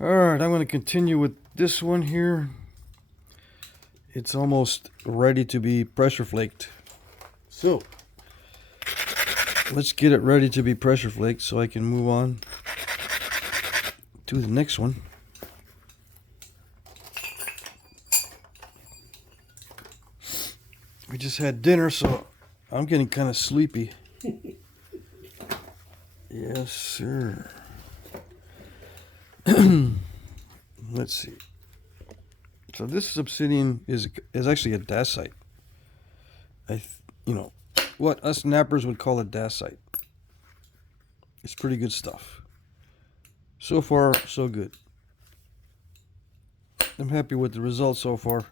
Alright, I'm going to continue with this one here. It's almost ready to be pressure flaked. So, let's get it ready to be pressure flaked so I can move on to the next one. We just had dinner, so I'm getting kind of sleepy. Yes, sir. Let's see. So this obsidian is actually a dacite. You know what us nappers would call a dacite. It's pretty good stuff. So far, so good. I'm happy with the results so far.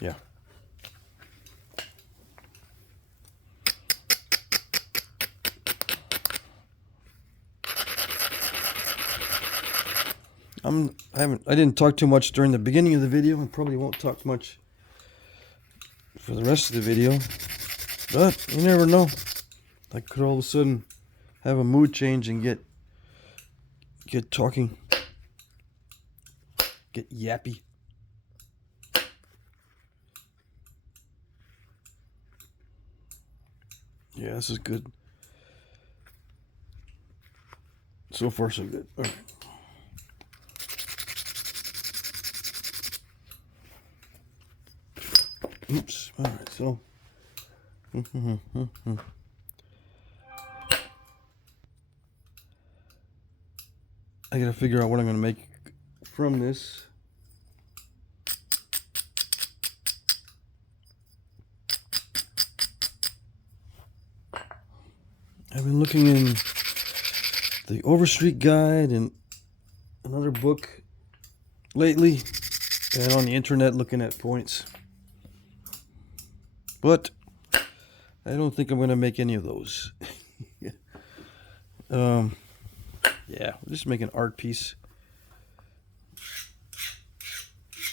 Yeah. I didn't talk too much during the beginning of the video, and probably won't talk much for the rest of the video. But you never know. I could all of a sudden have a mood change and get talking, get yappy. Yeah, this is good. So far, so good. All right. Oops. All right. So. I gotta figure out what I'm gonna make from this. I've been looking in the Overstreet Guide and another book lately, and on the internet looking at points. But I don't think I'm going to make any of those. Yeah, we'll just make an art piece.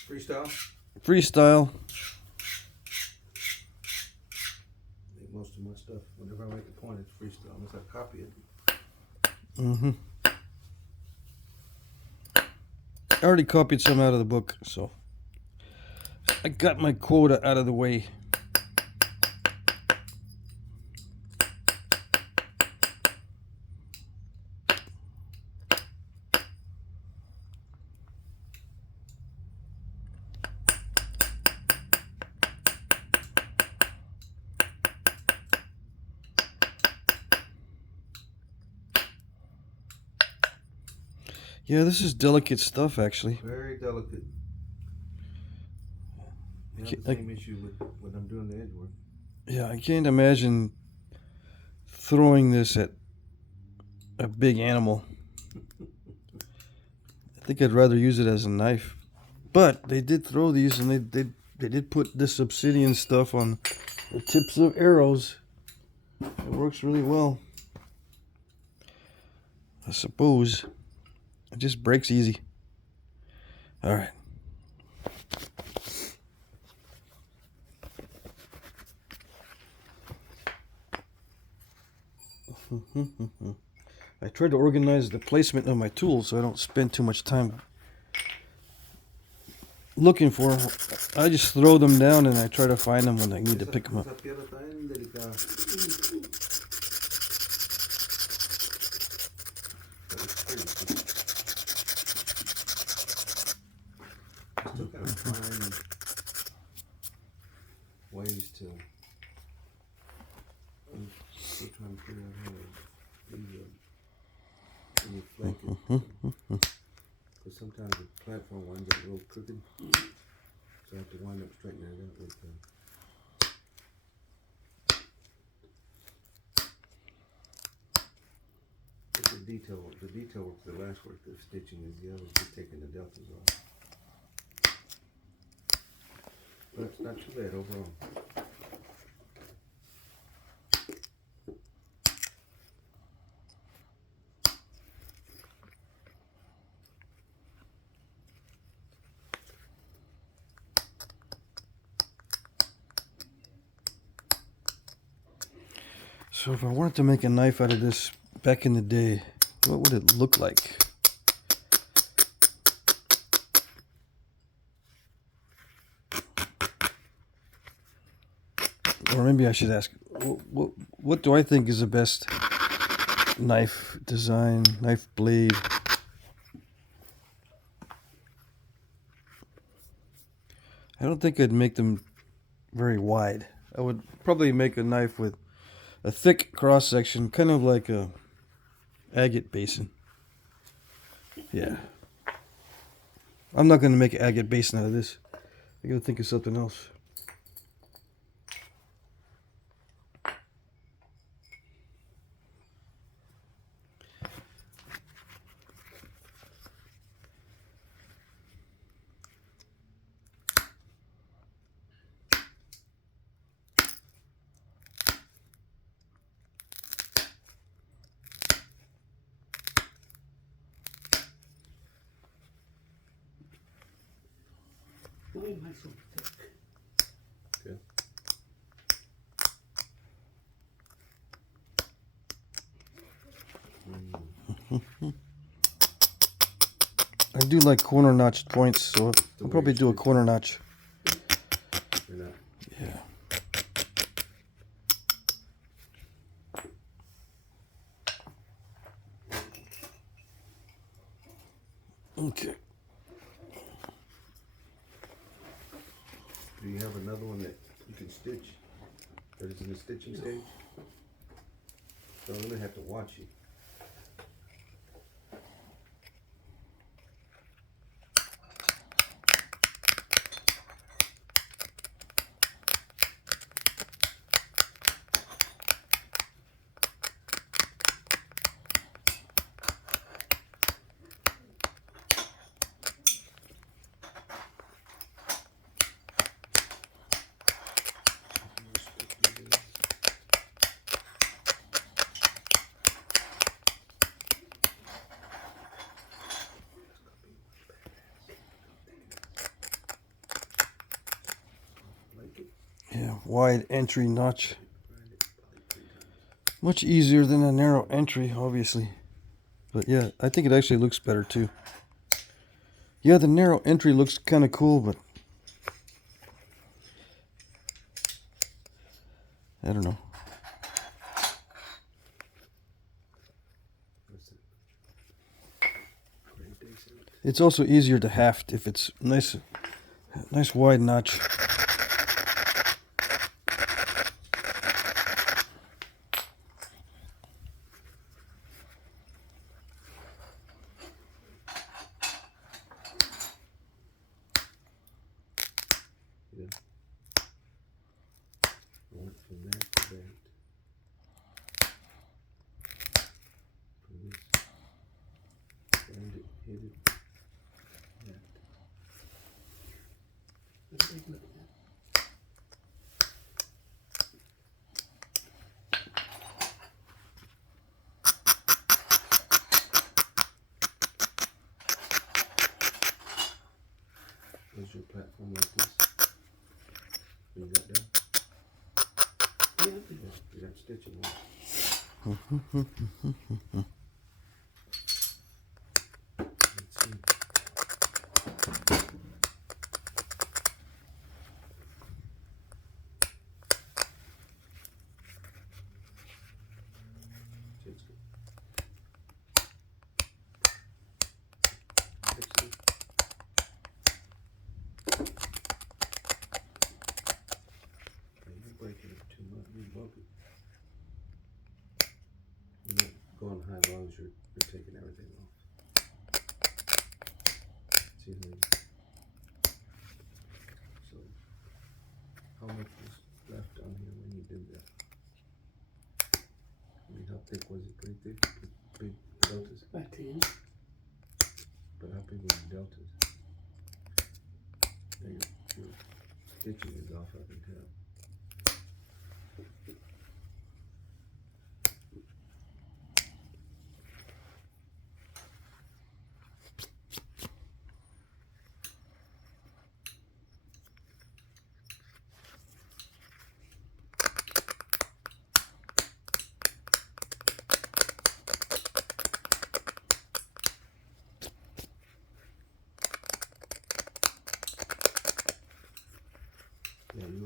Freestyle? Freestyle. I think most of my stuff, whenever I make a point, it's freestyle, unless I copy it. I already copied some out of the book, so I got my quota out of the way. Yeah, this is delicate stuff, actually. Very delicate. I have the same issue with when I'm doing the edge work. Yeah, I can't imagine throwing this at a big animal. I think I'd rather use it as a knife. But they did throw these, and they did put this obsidian stuff on the tips of arrows. It works really well, I suppose. It just breaks easy. All right. I try to organize the placement of my tools so I don't spend too much time looking for them. I just throw them down and I try to find them when I need to pick them up. Still gotta find ways to. I'm still trying to figure out how to flake it. Because sometimes the platform winds up real crooked, so I have to wind up straightening it out with. The detail work, the last work, the stitching is the other, just taking the deltas off. But it's not too bad overall. So if I wanted to make a knife out of this back in the day, what would it look like? Or maybe I should ask, what do I think is the best knife design, knife blade? I don't think I'd make them very wide. I would probably make a knife with a thick cross section, kind of like a agate basin. Yeah. I'm not going to make an agate basin out of this. I got to think of something else. Why am I so thick? Okay. I do like corner notched points, so I'll probably do a corner notch. You're not. Yeah. Okay. Do you have another one that you can stitch? That is in the stitching stage? So I'm gonna have to watch you. Yeah, wide entry notch. Much easier than a narrow entry, obviously. But yeah, I think it actually looks better too. Yeah, the narrow entry looks kind of cool, but I don't know. It's also easier to haft if it's nice wide notch. Went from that to that. From this. Bend it, hit it. That. Let's take a look at that. Was your platform like this? When you got done? Yeah. You got stitching on it. Let's see. It's good. Excellent. You're breaking it too much. You bump it. You're not going high as long as you're taking everything off. See how you, so how much was left on here when you did that? I mean, how thick was it? Pretty thick? Big deltas? About 10. But how big were the deltas? Your stitching is off, I can tell.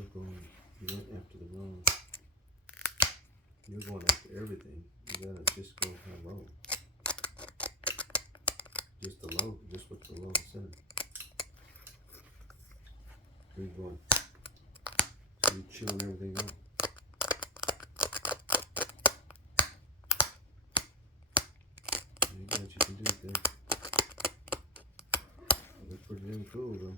You went after the wrong. You're going after everything. You gotta just go kind of low. Just the low, just with the low center. Where you going? So you're chewing everything up. You got what you can do there. Looks pretty damn cool though.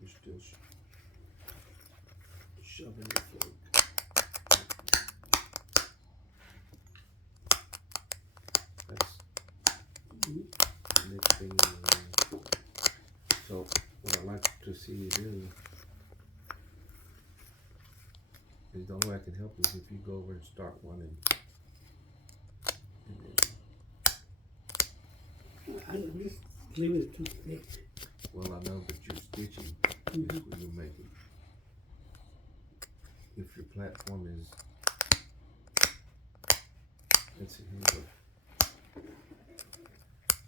You're still shoving your flake. That's the next thing. So what I'd like to see you do is the only way I can help you is if you go over and start one and I'm just leaving it too thick. well I know that you're stitching is what you're making. If your platform is let's see here look.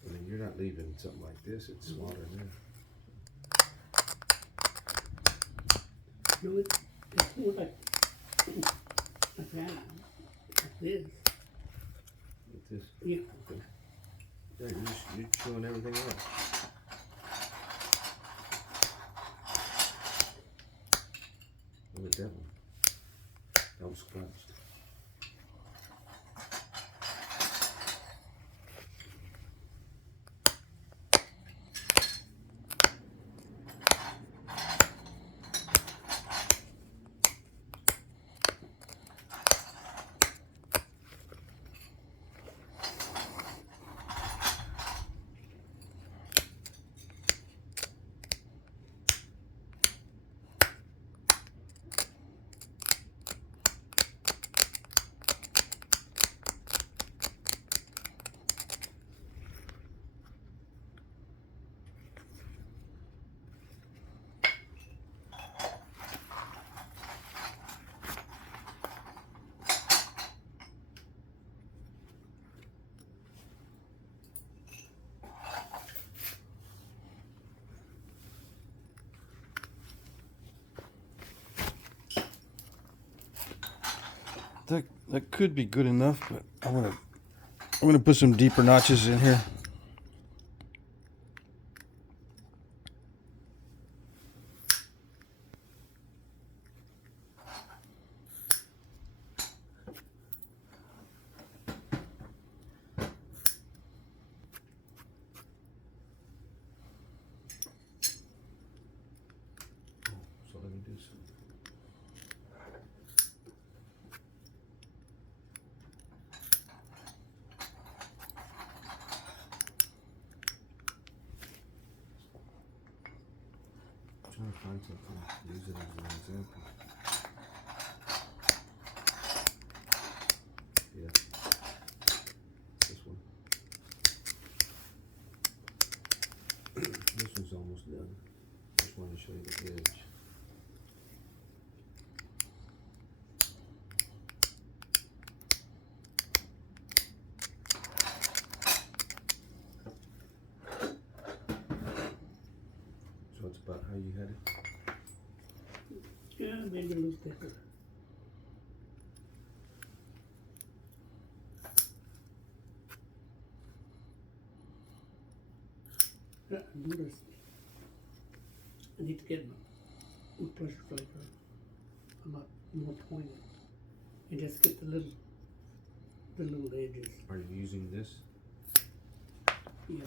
I mean you're not leaving something like this, it's smaller than that. No, it's more like that, like this. Like this. Yeah. Okay. Yeah, you're chewing everything up. Look at that one. That was scratched. That could be good enough, but I'm gonna put some deeper notches in here. So let me do some. I'm trying to find something, use it as an example. Yeah. This one. This one's almost done. Just wanted to show you the edge. So it's about how you had it. Yeah, maybe a little thicker. Yeah, I noticed. I need to get my pressure flaker a lot more pointed and just get the little edges. Are you using this? Yeah.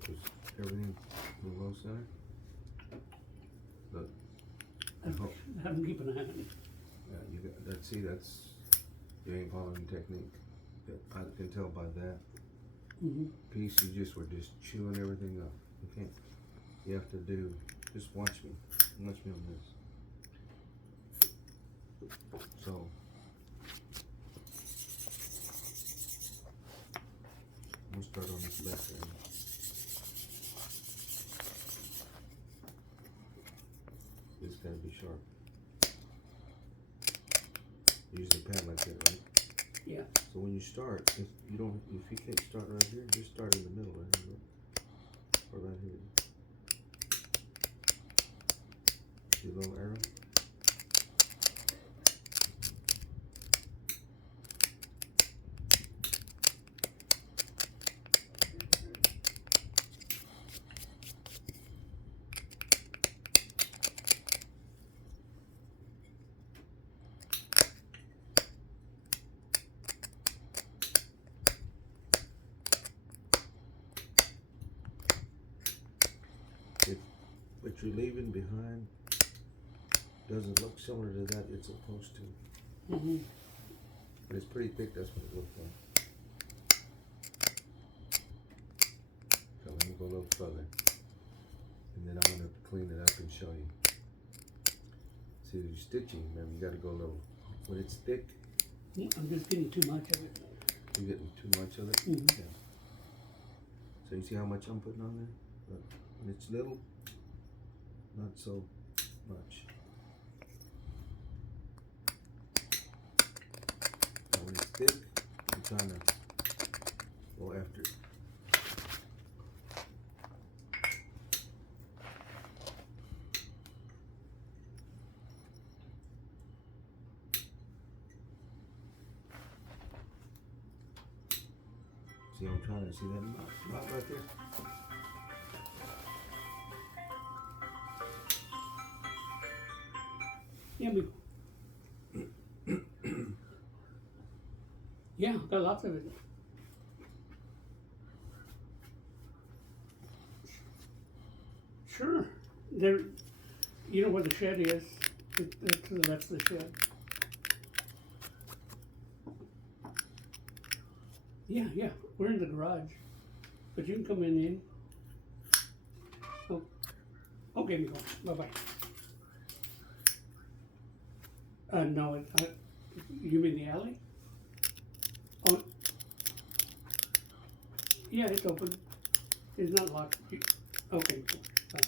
Because everything in the low center? Look. I'm keeping an eye on it. Yeah, you got that. See, that's you ain't following technique. I can tell by that piece. You just were just chewing everything up. You can't. You have to do. Just watch me. Watch me on this. So. I'm gonna start on this left end. It's gotta be sharp. Use a pad like that, right? Yeah. So when you start, if you can't start right here, just start in the middle right here, or right here. See a little arrow? What you're leaving behind doesn't look similar to that it's supposed to. Mm-hmm. But it's pretty thick, that's what it looks like. So let me go a little further. And then I'm going to clean it up and show you. See, you're stitching, remember, you got to go a little, when it's thick, I'm just getting too much of it. you're getting too much of it. Mm-hmm. Yeah. So you see how much I'm putting on there? But when it's little, not so much. Now when it's thick, I'm trying to go after it. See, I'm trying to see that knot right there. Yeah, yeah, got lots of it. Sure. There, you know where the shed is? It's to the left of the shed. Yeah, we're in the garage, but you can come in. Oh, okay, me go. Bye bye. No, you mean the alley? Oh, yeah, it's open. It's not locked. Okay, cool. Bye.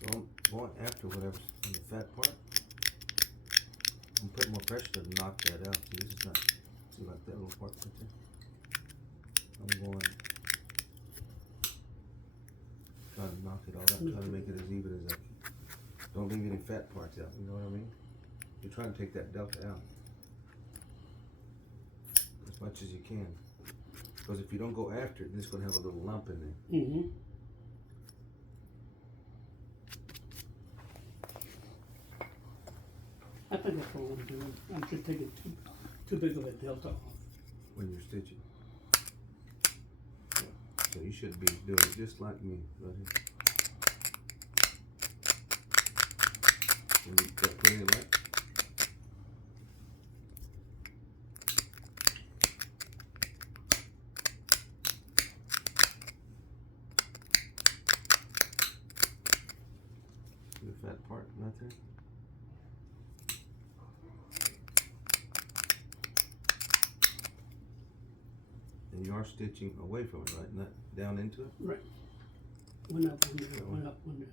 So I'm going after whatever's in the fat part. I'm putting more pressure to knock that out. See, this is not, see like that little part right there? I'm going, trying to knock it all out, trying to make it as even as I can. Don't leave any fat parts out, you know what I mean? You're trying to take that delta out as much as you can. Because if you don't go after it, then it's going to have a little lump in there. Mm-hmm. I think that's all I'm doing. I'm just taking too big of a delta off. When you're stitching. So you should be doing it just like me, right here. And you got plenty of light. The fat part right there. And you are stitching away from it, right? Not down into it? Right. One up, one down, one up, one down.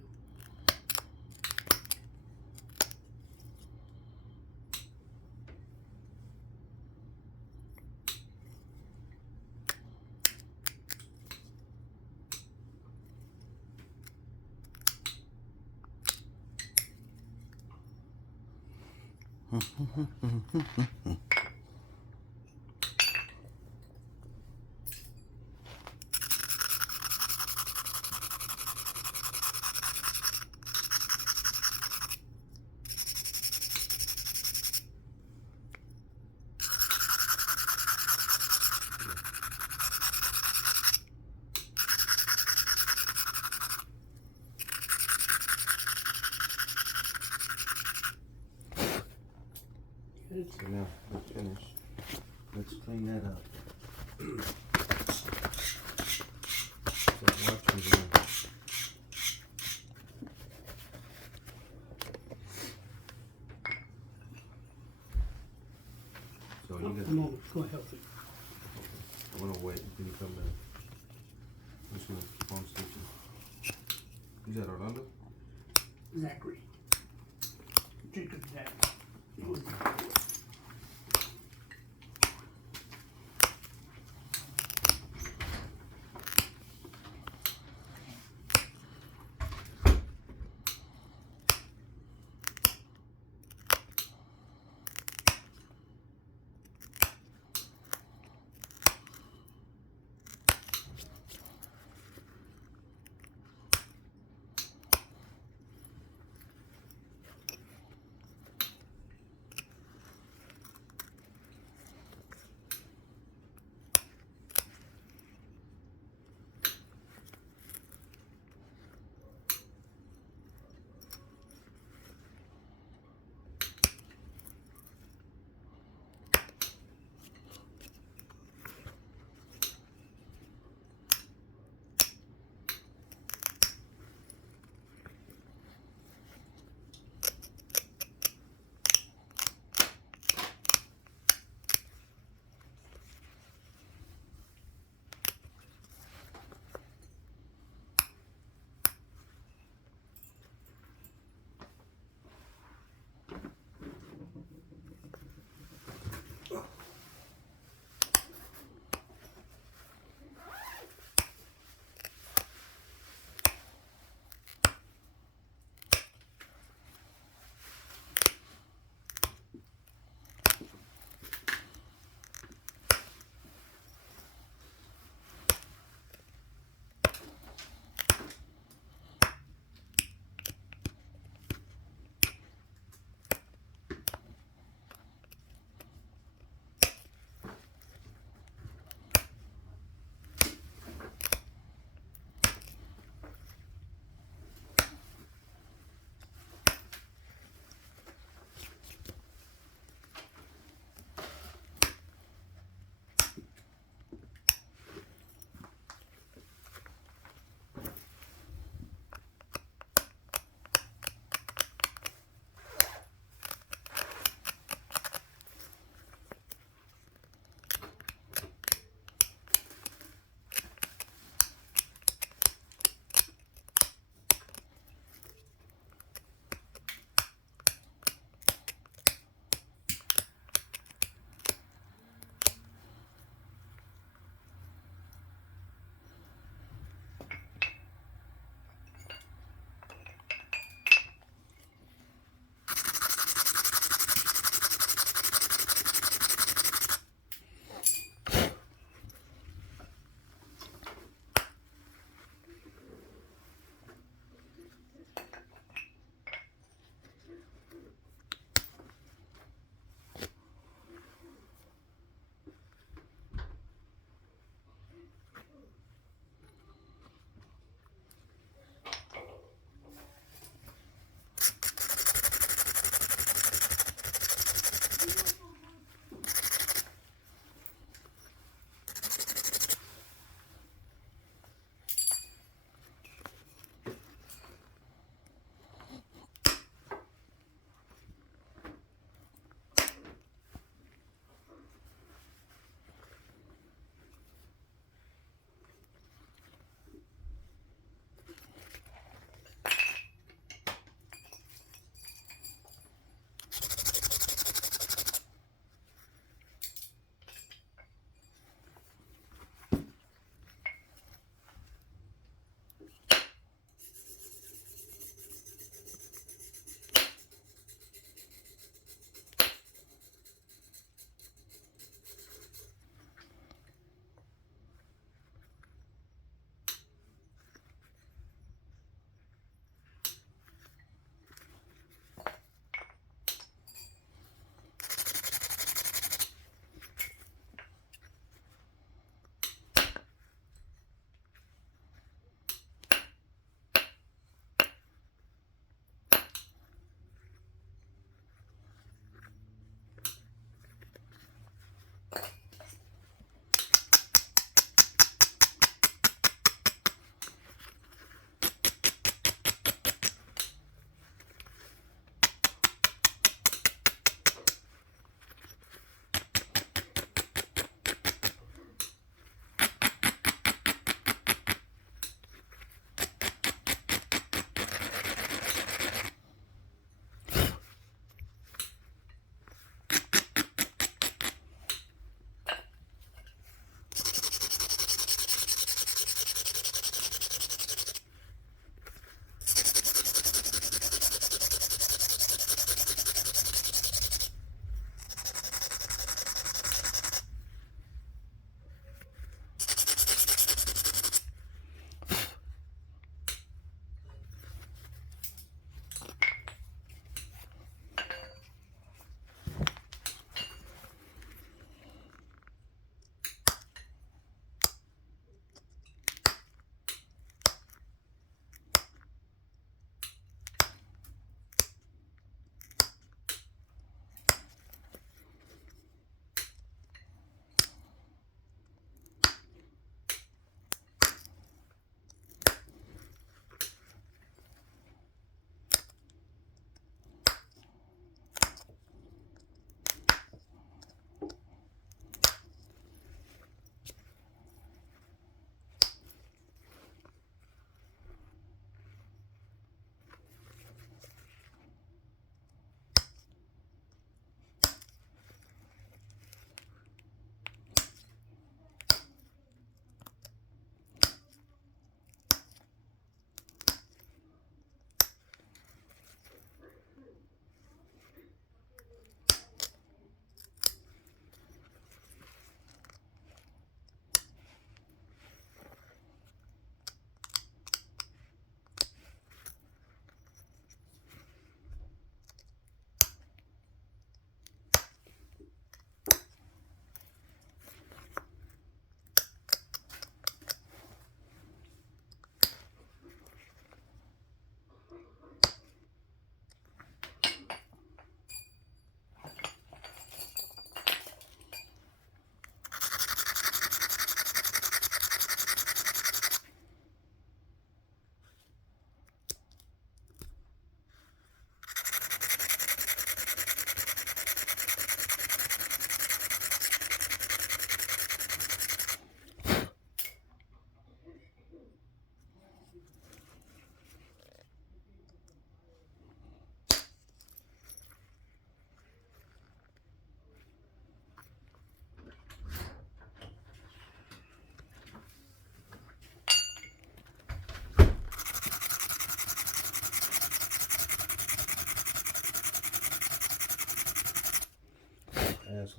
So now, let's finish. Let's clean that up. So watch me now. come back. Just gonna keep on stitching. Is that Orlando? Zachary. Jacob Zachary.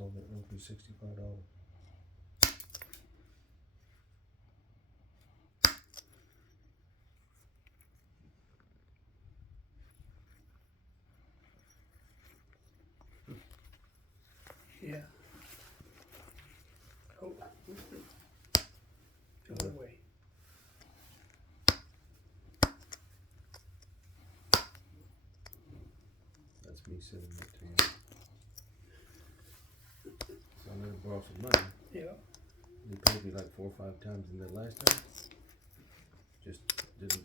told me it would be $65. Yeah. Oh, where's the other way? That's me sending that to you. So I'm gonna borrow some money. Yeah. He paid me like 4 or 5 times in the last time. Just didn't.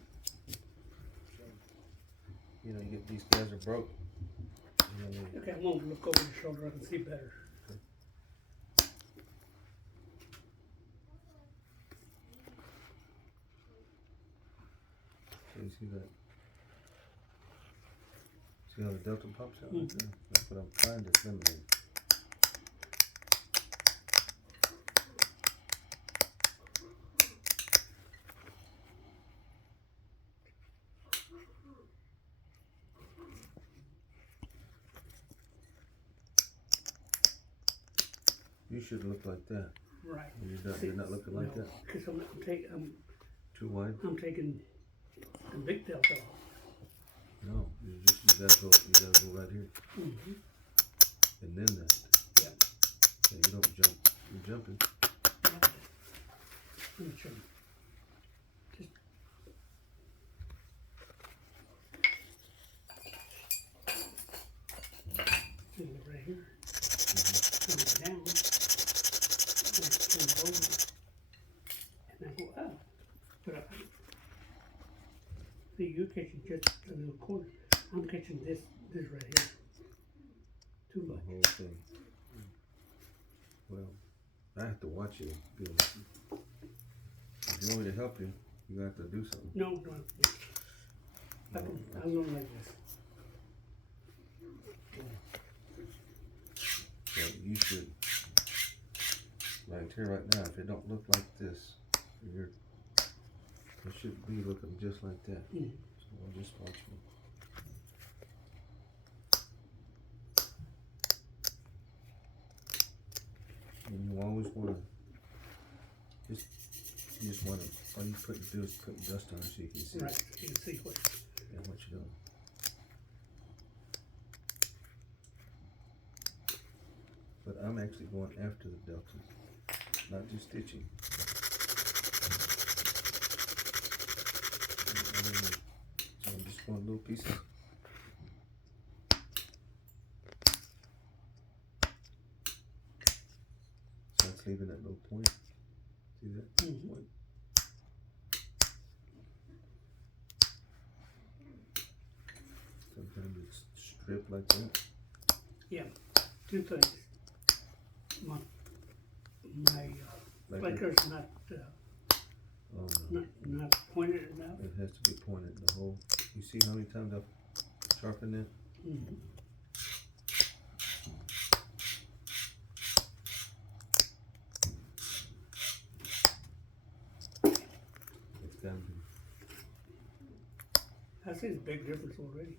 You know, you get these guys are broke. You know, they, Okay, I'm gonna look over the shoulder. I can see better. so you see that? See how the delta pops out like that? That's what I'm trying to eliminate. You should look like that. Right. You're not looking like that. Because I'm Too wide? taking the big delta off. No, you gotta go right here. Mm-hmm. And then that. Yep. Yeah, you don't jump. You're jumping. Yeah. Let me show you. Just do it right here. Turn it down. And turn it over. And then go up. But see, you're catching just a little corner. I'm catching this right here. Too The much. whole thing. Well, I have to watch you. If you want me to help you, you have to do something. No. I'll learn like this. So you should, right here, right now, if it don't look like this, it should be looking just like that. Mm. So we'll just watch me. And you always want to, you just want to, all you do is put dust on it so you can see Right, you can see what. what you're doing. But I'm actually going after the delta, not just stitching. So I'm just going little pieces. So that's leaving that little point. See that point? Sometimes it's stripped like that. Yeah, two things. My flaker's not Oh no. not pointed enough. It has to be pointed the whole. You see how many times I've sharpened it? Mm-hmm. It's gotta be. I see a big difference already.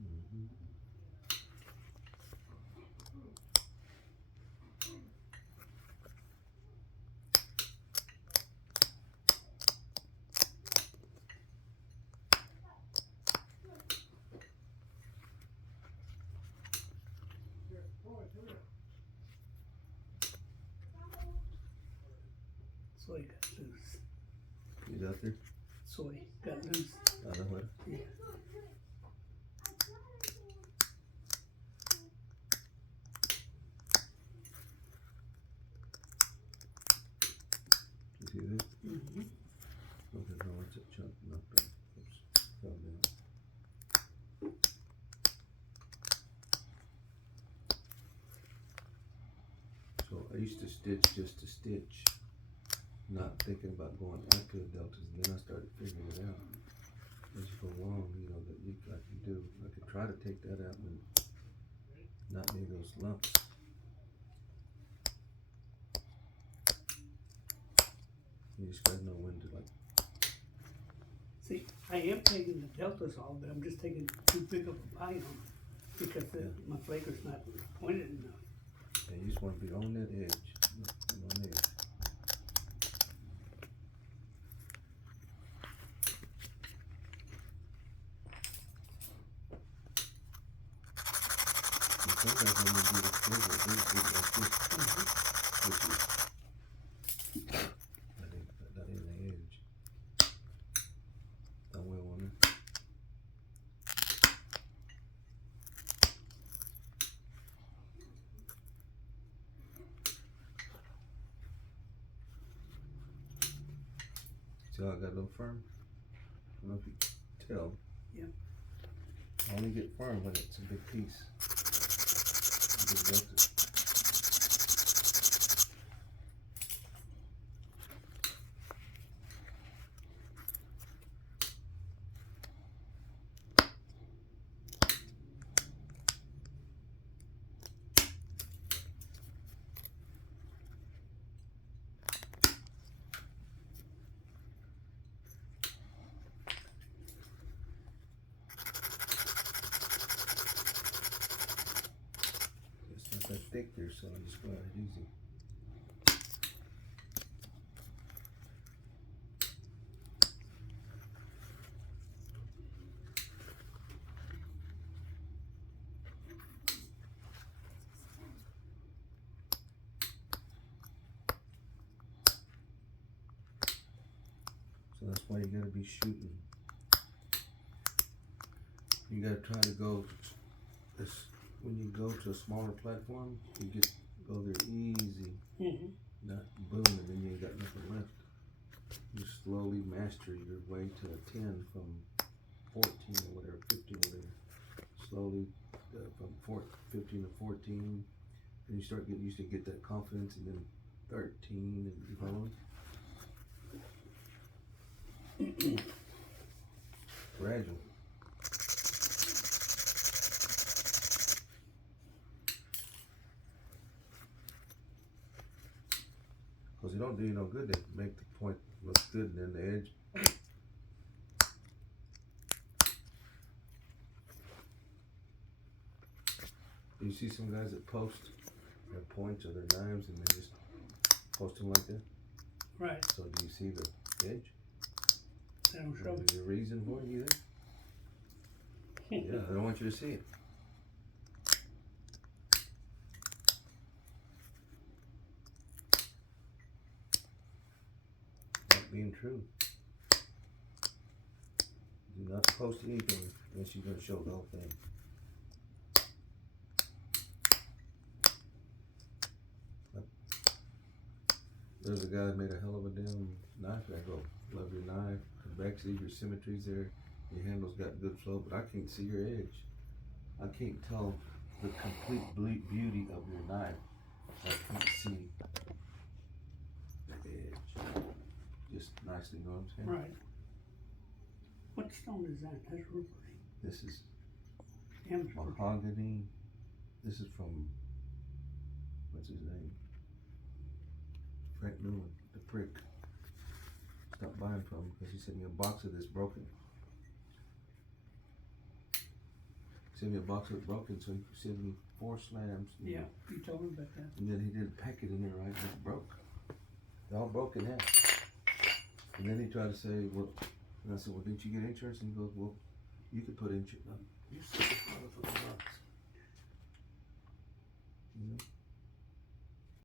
Mm-hmm. Soy got loose. He's out there? Soy got loose. Arrowhead? Yeah. You see that? Mm-hmm. Okay, no, it's a chunk knocked off. Oops, fell down. So I used to stitch just to stitch, not thinking about going after the deltas, and then I started figuring it out. As you go along, you know, that I can do. I could try to take that out and not need those lumps. You just gotta know when to See, I am taking the deltas off, but I'm just taking too big of a bite on it because my flaker's not pointed enough. And you just want to be on that edge. On the edge. And sometimes when you do the chisel, do it like this, which is that in the edge. I will on it. See how I got a little firm? I don't know if you can tell. Yeah. I only get firm when it's a big piece. Big delta. It's not that thick there, so I just go at it easy. So that's why you gotta be shooting. You gotta try to go this when you go to a smaller platform, you just go there easy, not boom, and then you ain't got nothing left. You slowly master your way to a 10 from 14 or whatever, 15 or whatever. Slowly from 15 to 14, and you start getting used to get that confidence, and then 13, and you follow me? Gradual. Because it don't do you no good to make the point look good and then the edge. You see some guys that post their points or their knives and they just post them like that? Right. So do you see the edge? They don't show. Is there a reason for it either? Yeah, I don't want you to see it. Not being true. Do not post anything unless you're going to show the whole thing. There's a guy that made a hell of a damn knife. I go, love your knife, convexity, your symmetry's there, your handle's got good flow, but I can't see your edge. I can't tell the complete beauty of your knife. I can't see the edge. Just nicely, you know what I'm saying? Right. What stone is that? That's rubbery. This is Amber. mahogany. This is from, what's his name? Frank Newman, the prick. Stopped buying from him because he sent me a box of this broken. He sent me a box of it broken, so he sent me 4 slams. Yeah, you told me about that. And then he didn't pack it in there right, and it broke. They all broke in half. And then he tried to say, well, and I said, well, didn't you get insurance? And he goes, well, you could put insurance. You such a motherfucking box. You know?